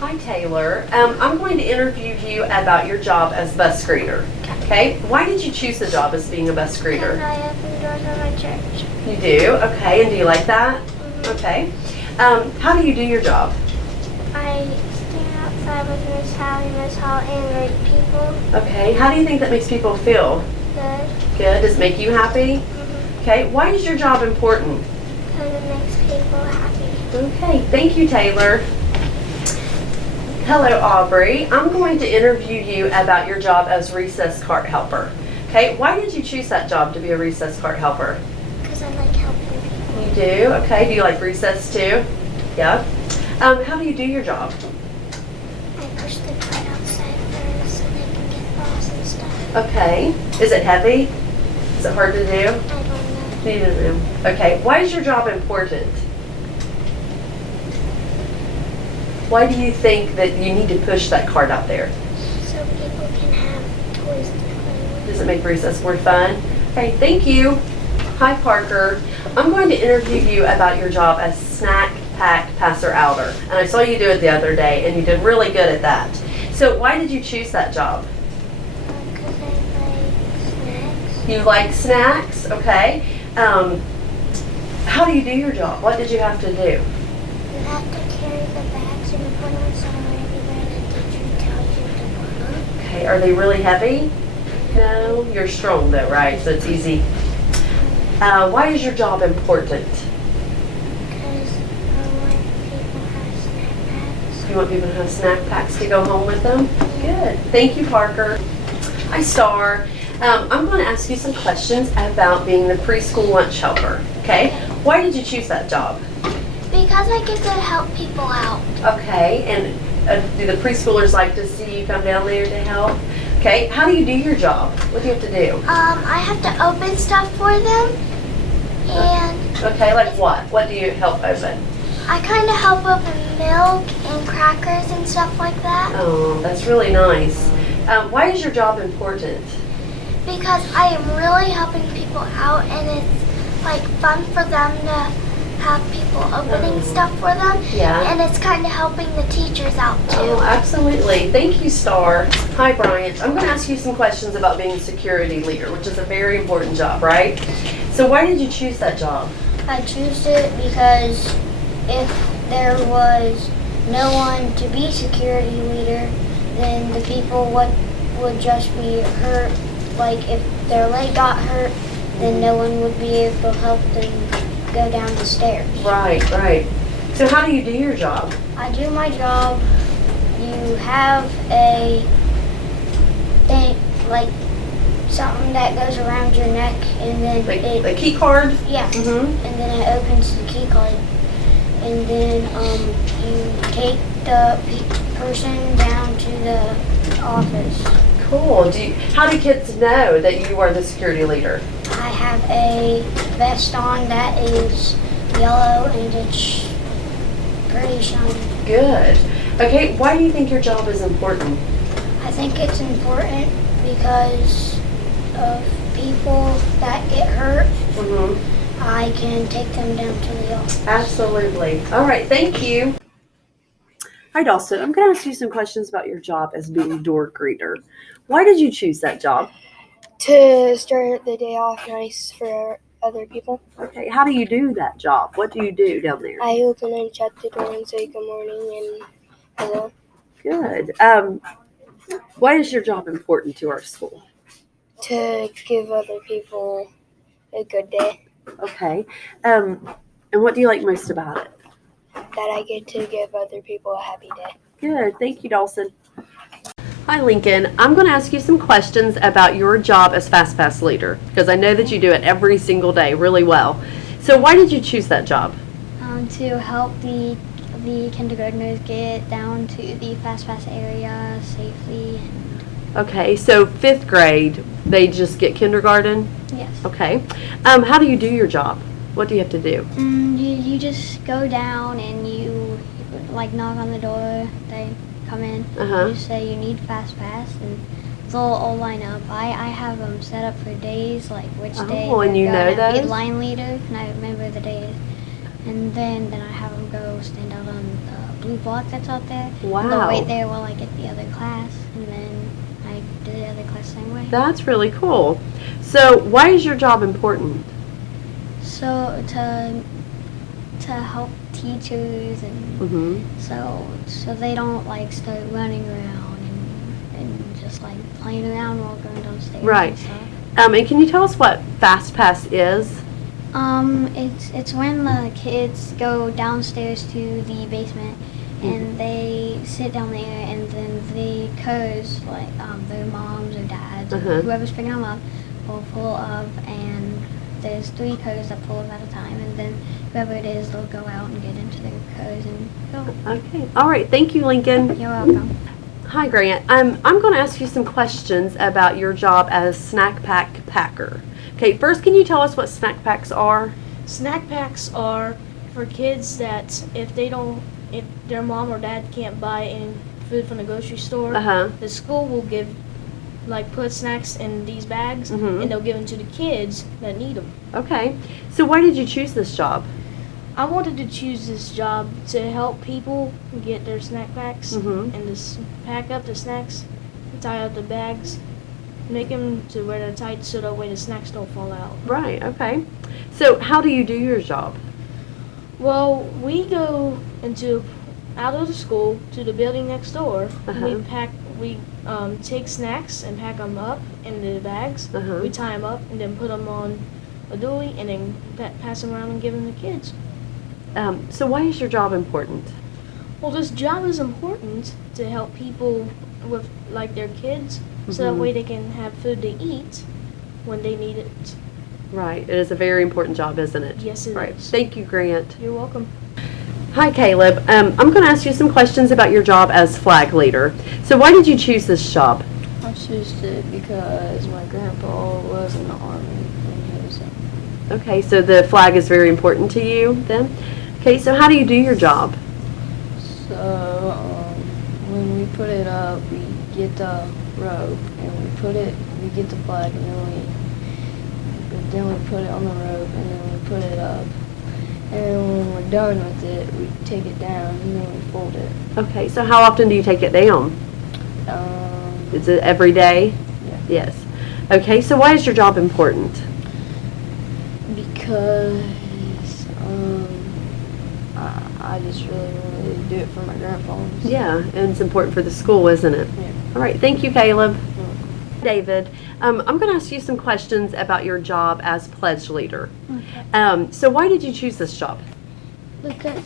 Hi, Taylor. I'm going to interview you about your job as bus greeter. Okay. Why did you choose the job as being a bus greeter? And I open doors at my church. You do? Okay. And do you like that? Okay. How do you do your job? I stand outside with Miss Hallie, Miss Hall, and greet people. Okay. How do you think that makes people feel? Good. Good. Does it make you happy? Okay. Why is your job important? Because it makes people happy. Okay. Thank you, Taylor. Hello, Aubrey. I'm going to interview you about your job as recess cart helper. Okay. Why did you choose that job to be a recess cart helper? Because I like helping people. You do? Okay. Do you like recess too? Yeah. How do you do your job? I push the cart outside first so they can get balls and stuff. Okay. Is it heavy? Is it hard to do? I don't know. You don't know. Okay. Why is your job important? Why do you think that you need to push that cart out there? So people can have toys to play with. Does it make recess more fun? Okay, thank you. Hi, Parker. I'm going to interview you about your job as snack pack passer outer. And I saw you do it the other day, and you did really good at that. So why did you choose that job? Because I like snacks. You like snacks, okay. How do you do your job? What did you have to do? You have to carry the bags and you put them somewhere everywhere the teacher tells you to put them. Okay, are they really heavy? No, you're strong though, right? So it's easy. Why is your job important? Because I want people to have snack packs. You want people to have snack packs to go home with them? Good. Thank you, Parker. Hi, Star. I'm going to ask you some questions about being the preschool lunch helper. Okay. Why did you choose that job? Because I get to help people out. Okay. And do the preschoolers like to see you come down there to help? Okay. How do you do your job? What do you have to do? I have to open stuff for them. And Okay. Like what? What do you help open? I kind of help open milk and crackers and stuff like that. Oh, that's really nice. Why is your job important? Because I am really helping people out and it's like fun for them to have people opening stuff for them. Yeah. And it's kind of helping the teachers out too. Oh, absolutely. Thank you, Star. Hi, Bryant. I'm going to ask you some questions about being security leader, which is a very important job, right? So why did you choose that job? I chose it because if there was no one to be security leader, then the people would just be hurt. Like if their leg got hurt, then no one would be able to help them go down the stairs. Right, right. So how do you do your job? I do my job. You have a thing, like something that goes around your neck, and then Like the key card? yeah, Mm-hmm. and then it opens the key card, and then you take the person down to the office. Cool. How do kids know that you are the security leader? I have a vest on that is yellow and it's pretty shiny. Good. Okay, why do you think your job is important? I think it's important because of people that get hurt. Mm-hmm. I can take them down to the office. Absolutely. All right, thank you. Hi, Dawson. I'm going to ask you some questions about your job as being door greeter. Why did you choose that job? To start the day off nice for other people. Okay, how do you do that job? What do you do down there? I open and shut the door and say good morning and hello. Good. Why is your job important to our school? To give other people a good day. Okay. And what do you like most about it? That I get to give other people a happy day. Good. Thank you, Dawson. Hi, Lincoln. I'm going to ask you some questions about your job as Fast Pass leader because I know that you do it every single day really well. So why did you choose that job? To help the kindergartners get down to the Fast Pass area safely. And Okay, so 5th grade, they just get kindergarten? yes. Okay. How do you do your job? What do you have to do? You just go down and you like knock on the door. They come in. Uh-huh. You say you need Fast Pass and they'll all line up. I have them set up for days, like which day Oh, and they're you know gonna be those? line leader, and I remember the days. And then I have them go stand out on the blue block that's out there. Wow. And they'll wait there while I get the other class, and then I do the other class the same way. That's really cool. So why is your job important? So to help teachers and Mm-hmm. so they don't like start running around and just like playing around while going downstairs. Right. And stuff. And can you tell us what FastPass is? It's when the kids go downstairs to the basement and they sit down there, and then the codes, like their moms or dads, or Uh-huh. whoever's picking them up, will pull up, and there's 3 codes that pull up at a time, and then whoever it is, they'll go out and get into their codes and go. Okay. All right. Thank you, Lincoln. You're welcome. Hi, Grant. I'm going to ask you some questions about your job as snack pack packer. Okay. First, can you tell us what snack packs are? Snack packs are for kids that if their mom or dad can't buy any food from the grocery store, Uh-huh. the school will put snacks in these bags, Mhm. and they'll give them to the kids that need them. Okay. So why did you choose this job? I wanted to choose this job to help people get their snack packs Mhm. and just pack up the snacks, tie up the bags, make them to where they're tight so that way the snacks don't fall out. Right. Okay. So how do you do your job? Well, we go out of the school to the building next door. And Uh-huh. we take snacks and pack them up in the bags. Uh-huh. We tie them up and then put them on a dolly and then pass them around and give them to kids. So why is your job important? Well, this job is important to help people with their kids, so that Mhm. way they can have food to eat when they need it. Right. It is a very important job, isn't it? Yes, it Right. is. Thank you, Grant. You're welcome. Hi, Caleb. I'm going to ask you some questions about your job as flag leader. So why did you choose this job? I chose it because my grandpa was in the army when he was young. Okay, so the flag is very important to you then? Okay, so how do you do your job? So when we put it up, we get the rope and we get the flag, and then we put it on the rope, and then we put it up. And then when we're done with it, we take it down and then we fold it. Okay, so how often do you take it down? Is it every day? Yeah. Yes. Okay, so why is your job important? Because I just really wanted to do it for my grandpa. Yeah, and it's important for the school, isn't it? Yeah. All right, thank you, Caleb. David, I'm going to ask you some questions about your job as pledge leader. Okay. So why did you choose this job? Because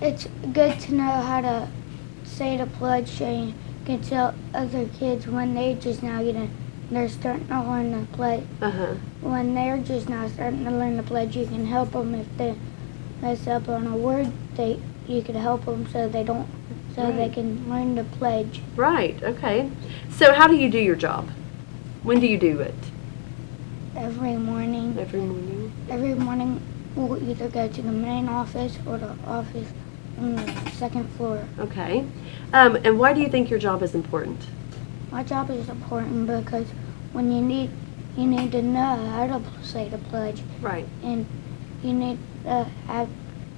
it's good to know how to say the pledge, so you can tell other kids when they just now they're starting to learn the pledge. Uh-huh. When they're just now starting to learn the pledge, you can help them if they mess up on a word. You can help them so they don't, so they Right. can learn the pledge. Right, okay. So how do you do your job? When do you do it? Every morning. Every morning? Every morning, we'll either go to the main office or the office on the second floor. Okay. And why do you think your job is important? My job is important because when you need to know how to say the pledge, Right. and you need to have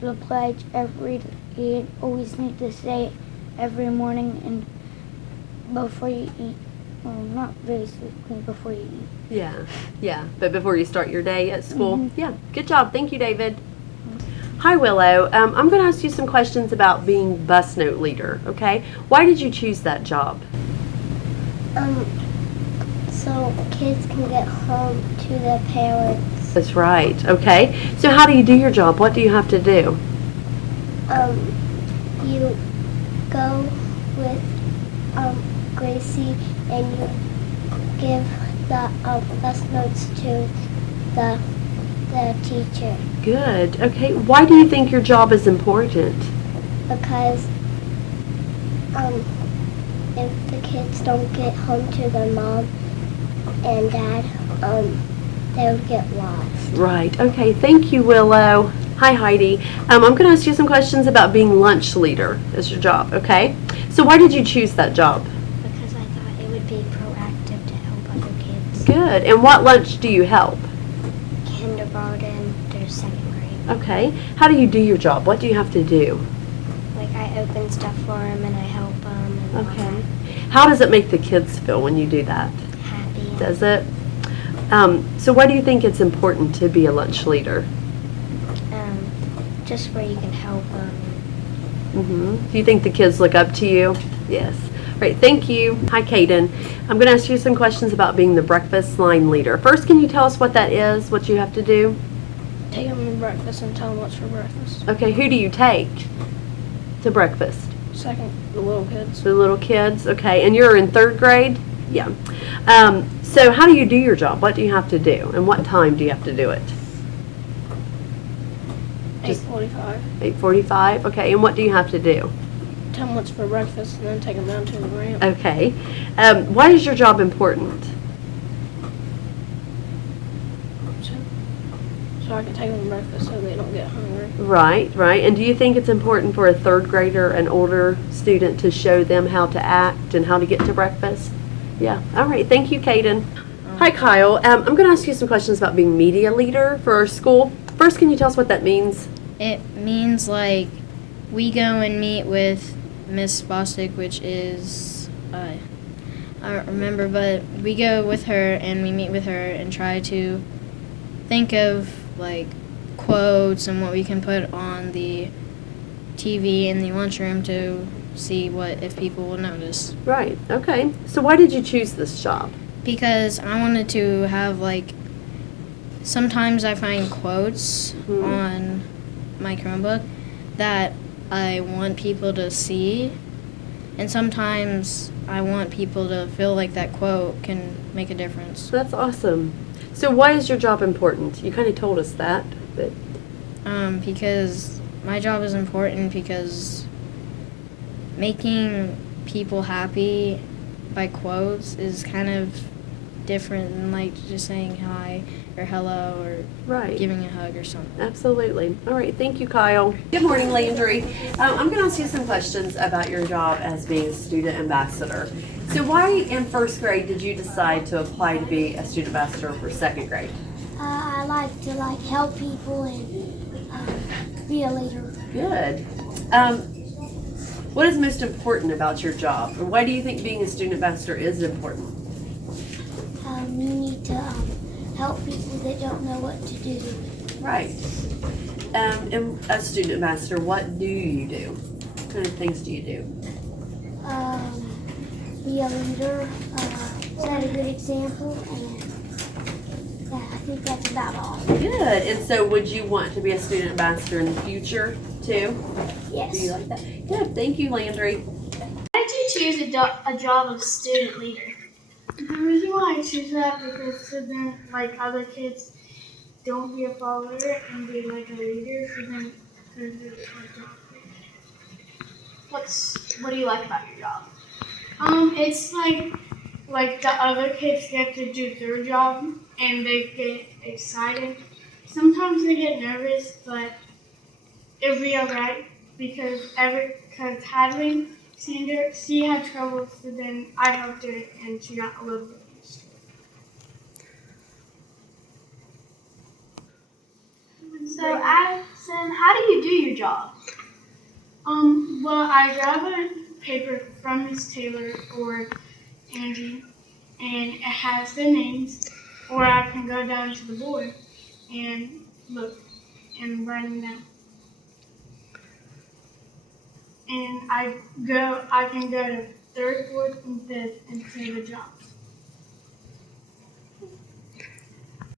the pledge you always need to say it every morning and before you eat. Well, not basically before you eat. Yeah. But before you start your day at school? Mhm. Yeah. Good job. Thank you, David. Hi, Willow. I'm going to ask you some questions about being bus note leader, okay? Why did you choose that job? So kids can get home to their parents. That's right. Okay. So how do you do your job? What do you have to do? You go with Gracie and you give the bus notes to the teacher, Good. Okay. Why do you think your job is important? because if the kids don't get home to their mom and dad, they'll get lost. Right. Okay. Thank you, Willow. Hi, Heidi. I'm going to ask you some questions about being lunch leader as your job, okay? So why did you choose that job? Because I thought it would be proactive to help other kids. Good. And what lunch do you help? Kindergarten, through second grade. Okay. How do you do your job? What do you have to do? Like I open stuff for them and I help them. And Okay. How does it make the kids feel when you do that? happy. Does it? So why do you think it's important to be a lunch leader? Just where you can help them. Do you think the kids look up to you? Yes. Great, thank you. Hi, Kaden. I'm going to ask you some questions about being the breakfast line leader. First, can you tell us what that is, what you have to do? Take them to breakfast and tell them what's for breakfast. Okay, who do you take to breakfast? Second, the little kids. The little kids, okay. And you're in 3rd grade? Yeah. So how do you do your job? What do you have to do? And what time do you have to do it? 8:45. 8:45, okay. And what do you have to do? Tell them what's for breakfast and then take them down to the ramp. Okay. Why is your job important? So I can take them to breakfast so they don't get hungry. Right, right. And do you think it's important for a 3rd grader, an older student, to show them how to act and how to get to breakfast? Yeah. All right. Thank you, Kaden. Hi, Kyle. I'm going to ask you some questions about being media leader for our school. First, can you tell us what that means? It means like we go and meet with Miss Bostic, which is I don't remember, but we go with her and we meet with her and try to think of like quotes and what we can put on the TV in the lunchroom to see what if people will notice. Right. Okay. So why did you choose this job? Because I wanted to have like sometimes I find quotes on my Chromebook that I want people to see, and sometimes I want people to feel like that quote can make a difference. That's awesome. So why is your job important? You kind of told us that, but Because my job is important because making people happy by quotes is kind of different than like just saying hi or hello or right. giving a hug or something. Absolutely. All right. Thank you, Kyle. Good morning, Landry. I'm going to ask you some questions about your job as being a student ambassador. So why in 1st grade did you decide to apply to be a student ambassador for 2nd grade? I like to help people and be a leader. Good. What is most important about your job? And why do you think being a student ambassador is important? You need to help people that don't know what to do. Right. And as student ambassador, what do you do? What kind of things do you do? Be a leader, set a good example, and yeah, I think that's about all. Good. And so would you want to be a student ambassador in the future too? Yes. Do you like that? Good. Thank you, Landry. Why did you choose a job of student leader? The reason why I choose that because so then like other kids don't be a follower and be like a leader, so then there's a job. What do you like about your job? It's like the other kids get to do their job and they get excited. Sometimes they get nervous, but it'll be alright because Hadley Sander, she had trouble, so then I helped her and she got a little bit used to it. So Addison, how do you do your job? Well, I grab a paper from Miss Taylor or Angie, and it has their names, or I can go down to the board and look and write them down. And I can go to 3rd, 4th, and 5th and say the jobs.